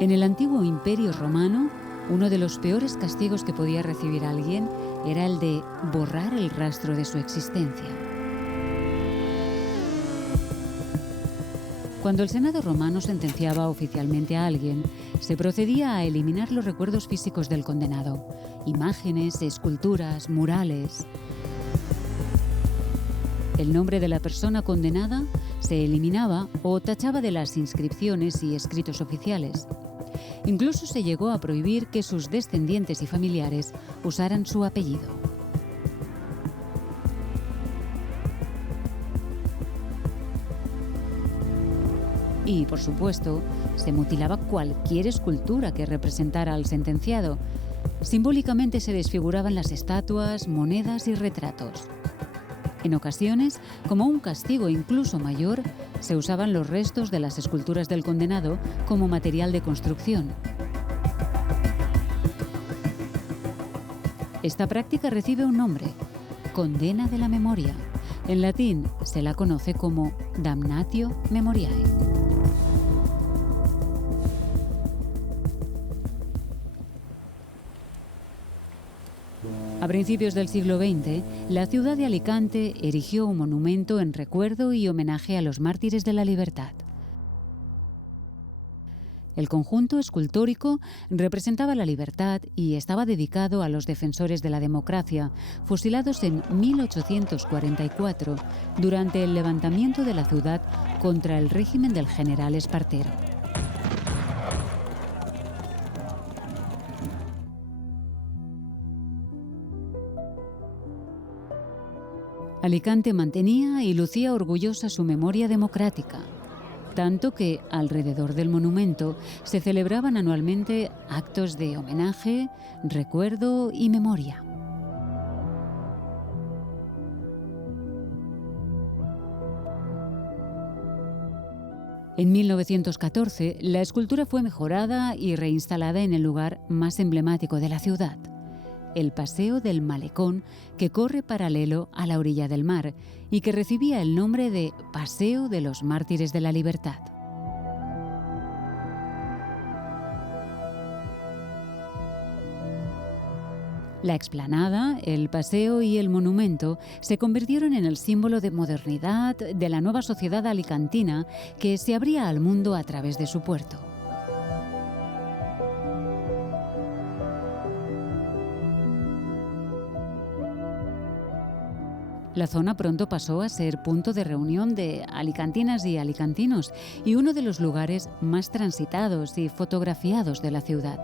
En el antiguo Imperio Romano, uno de los peores castigos que podía recibir alguien era el de borrar el rastro de su existencia. Cuando el Senado romano sentenciaba oficialmente a alguien, se procedía a eliminar los recuerdos físicos del condenado, imágenes, esculturas, murales. El nombre de la persona condenada se eliminaba o tachaba de las inscripciones y escritos oficiales. Incluso se llegó a prohibir que sus descendientes y familiares usaran su apellido. Y, por supuesto, se mutilaba cualquier escultura que representara al sentenciado. Simbólicamente se desfiguraban las estatuas, monedas y retratos. En ocasiones, como un castigo incluso mayor, se usaban los restos de las esculturas del condenado como material de construcción. Esta práctica recibe un nombre: condena de la memoria. En latín se la conoce como damnatio memoriae. A principios del siglo XX, la ciudad de Alicante erigió un monumento en recuerdo y homenaje a los mártires de la libertad. El conjunto escultórico representaba la libertad y estaba dedicado a los defensores de la democracia, fusilados en 1844 durante el levantamiento de la ciudad contra el régimen del general Espartero. Alicante mantenía y lucía orgullosa su memoria democrática, tanto que alrededor del monumento se celebraban anualmente actos de homenaje, recuerdo y memoria. En 1914, la escultura fue mejorada y reinstalada en el lugar más emblemático de la ciudad: el Paseo del Malecón, que corre paralelo a la orilla del mar y que recibía el nombre de Paseo de los Mártires de la Libertad. La explanada, el paseo y el monumento se convirtieron en el símbolo de modernidad de la nueva sociedad alicantina que se abría al mundo a través de su puerto. La zona pronto pasó a ser punto de reunión de alicantinas y alicantinos y uno de los lugares más transitados y fotografiados de la ciudad.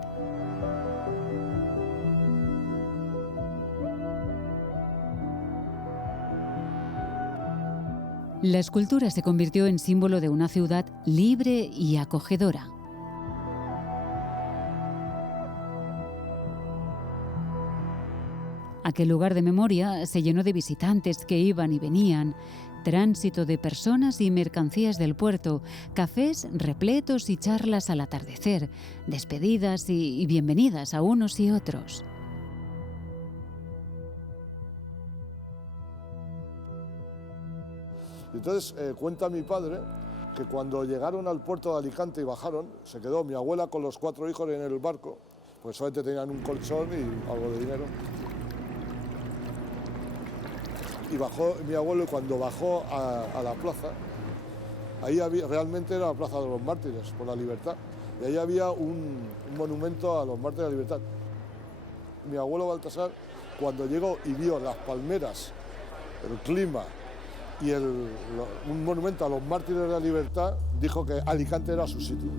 La escultura se convirtió en símbolo de una ciudad libre y acogedora. Aquel lugar de memoria se llenó de visitantes que iban y venían, tránsito de personas y mercancías del puerto, cafés repletos y charlas al atardecer, despedidas y bienvenidas a unos y otros. Entonces cuenta mi padre que cuando llegaron al puerto de Alicante y bajaron, se quedó mi abuela con los 4 hijos en el barco, pues solamente tenían un colchón y algo de dinero. Y bajó mi abuelo, y cuando bajó a la plaza, ahí realmente era la Plaza de los Mártires, por la libertad, y ahí había un monumento a los mártires de la libertad. Mi abuelo Baltasar, cuando llegó y vio las palmeras, el clima y un monumento a los mártires de la libertad, dijo que Alicante era su sitio.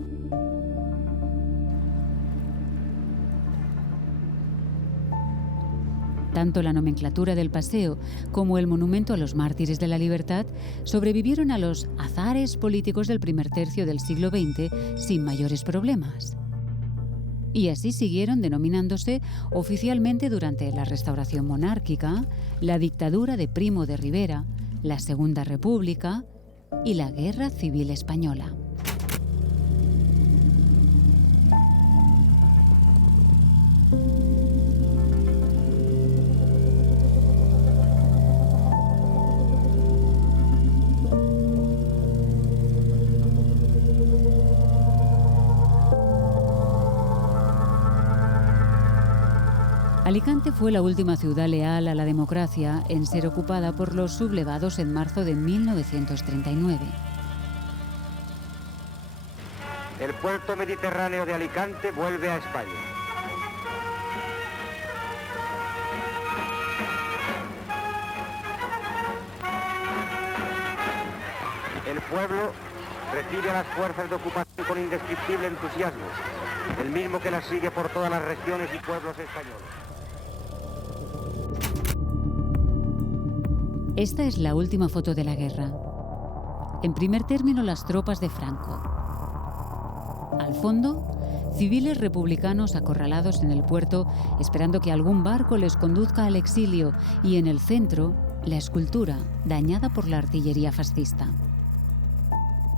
Tanto la nomenclatura del paseo como el monumento a los mártires de la libertad sobrevivieron a los azares políticos del primer tercio del siglo XX sin mayores problemas. Y así siguieron denominándose oficialmente durante la Restauración monárquica, la dictadura de Primo de Rivera, la Segunda República y la Guerra Civil Española. Alicante fue la última ciudad leal a la democracia en ser ocupada por los sublevados en marzo de 1939. El puerto mediterráneo de Alicante vuelve a España. El pueblo recibe a las fuerzas de ocupación con indescriptible entusiasmo, el mismo que las sigue por todas las regiones y pueblos españoles. Esta es la última foto de la guerra. En primer término, las tropas de Franco. Al fondo, civiles republicanos acorralados en el puerto, esperando que algún barco les conduzca al exilio, y en el centro, la escultura, dañada por la artillería fascista.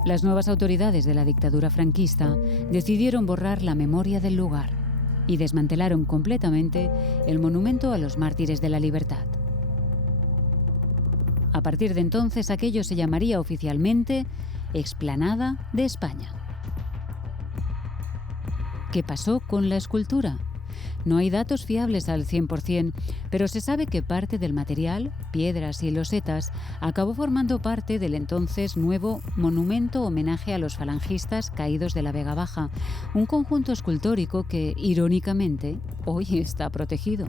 Las nuevas autoridades de la dictadura franquista decidieron borrar la memoria del lugar y desmantelaron completamente el monumento a los mártires de la libertad. A partir de entonces, aquello se llamaría oficialmente Explanada de España. ¿Qué pasó con la escultura? No hay datos fiables al 100%, pero se sabe que parte del material, piedras y losetas, acabó formando parte del entonces nuevo Monumento Homenaje a los Falangistas Caídos de la Vega Baja, un conjunto escultórico que, irónicamente, hoy está protegido.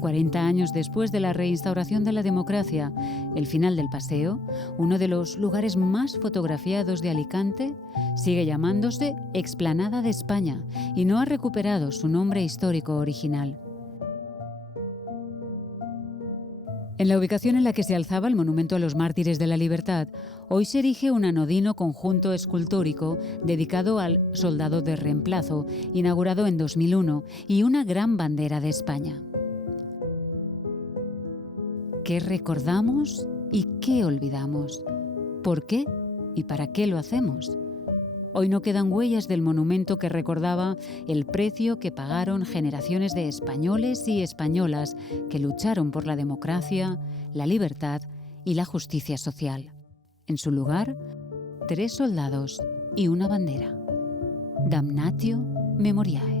...40 años después de la reinstauración de la democracia, el final del paseo, uno de los lugares más fotografiados de Alicante, sigue llamándose Explanada de España y no ha recuperado su nombre histórico original. En la ubicación en la que se alzaba el monumento a los mártires de la libertad, hoy se erige un anodino conjunto escultórico dedicado al soldado de reemplazo, inaugurado en 2001, y una gran bandera de España. ¿Qué recordamos y qué olvidamos? ¿Por qué y para qué lo hacemos? Hoy no quedan huellas del monumento que recordaba el precio que pagaron generaciones de españoles y españolas que lucharon por la democracia, la libertad y la justicia social. En su lugar, 3 soldados y una bandera. Damnatio Memoriae.